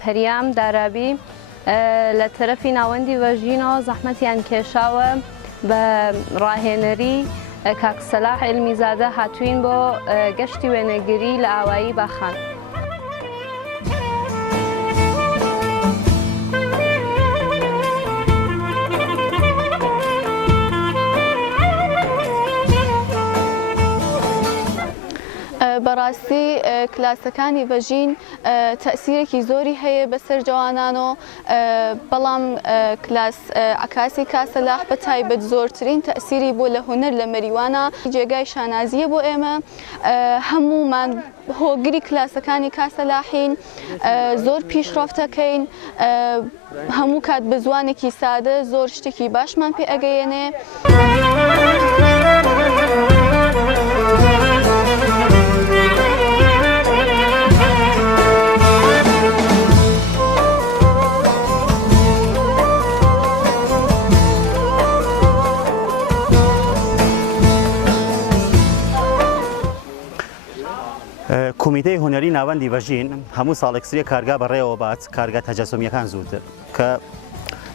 پەریام دارابی لە تەرەفی ناوەندی ڤەژینەوە زەحمەتیان کێشاوە بە ڕاهێنەری کاک سەلاح عیلمیزادە هاتووین بۆ گەشتی وێنەگری لە ئاوایی باخان. بەڕاستی کلاسەکانی ڤەژین تەئسیرێکی زۆری هەیە بەسەر جوانانەوە، بەڵام عکاسی کاسەلاح بە تایبەت زۆرترین تەئسیری بۆ لە هونەر لە مەریوانە. جێگای شانازیە بۆ ئێمە، هەموومان هۆگری کلاسەکانی کاسەلاحین، زۆر پیشڕەفتەکەین، هەموو کات بە زوانێکی سادە زۆر شتێکی باشمان پێ ئەگەیەنێ. کۆمیتەی هونەری ناوەندی ڤەژین هەموو ساڵێکسریە کارگا بەڕێوە بات کارگا تەجەسومیەکان زووتر کە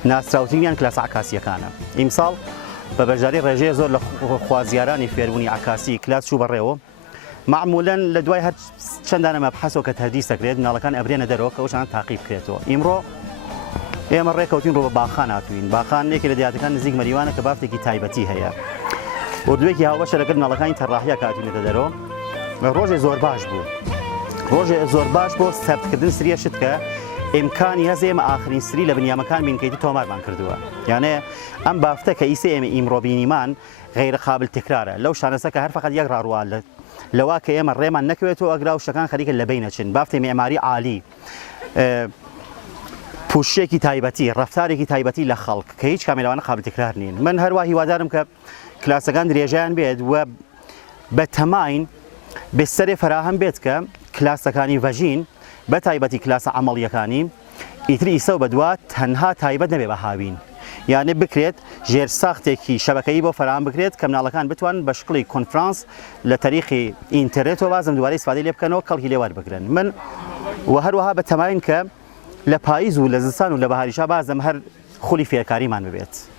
ناسراوترینیان کلاسە عکاسیەکانە. ئیمساڵ بە بەشداری ڕێژەیە زۆر لە خوازیارانی فێربوونی عکاسی کلاس چوو بەڕێوە، معمولاً لە دوای هەر چەندانە مەبحەسەوە کە تەردیس دەکرێت مناڵەکان ئەبرێنە دەرەوە کە ئەوشان تاقیب بکرێتەوە. ئیمڕۆ ئێمە ڕێکەوتین ڕۆ بە باخان هاتووین. باخان یەکێک لە دیاتەکان نزیک مەریوانە کە بافتێکی تایبەتی هەیە. وردوێکی هاوبەشە لەگەڵ مناڵەکانی تەڕاحیە کاتوونێتە دەرەوە. ڕۆژێ زۆر باش بوو، ڕۆژێ زۆر باش بۆ سەبتکردن سریە شت کە ئیمکانی هەز ئێمە ئاخرین سری لە بنیامەکان بینکەیتی تۆمارمان کردووە. یانێ ئەم بافتە کە ئیسە ئێمە ئیمڕۆ بینیمان غیرە قابل تکرارە لەو شانەسە کە هەر فەقەت یەک ڕاڕوا لەوا کە ئێمە ڕێمان نەکەوێتەوە ئەگرا و شەکان خەریکە لە بین نەچن. بافتی معماری عالی، پوشێکی تایبەتی، ڕەفتارێکی تایبەتی لە خەڵک کە هیچ کامێلەوانە قابل تکرار نین. من هەروە هیوادارم کە کلاسەکان درێژیان بێت و بە تەماین بێسەرێ فراهەم بێت کە کلاسەکانی ڤەژین بە تایبەتی کلاسە عەمەڵیەکانی ئیتری ئیسە و بەدوات تەنها تایبەت نەبێ بە هاوین، یانێ بکرێت ژێرساختێکی شەبەکەی بۆ فراهەم بکرێت کە مناڵەکان بتوان بە شکڵی کۆنفرانس لە تەریخی ئینتەرنێتەوە بازم دووارەی استفادەی لێ بکەنەوە کەڵکی لێ وەربگرن. من و هەروەها بە تەماین کە لە پاییز و لە زستان و لە بەهاریشا بازم هەر خولی فێرکاریمان ببێت.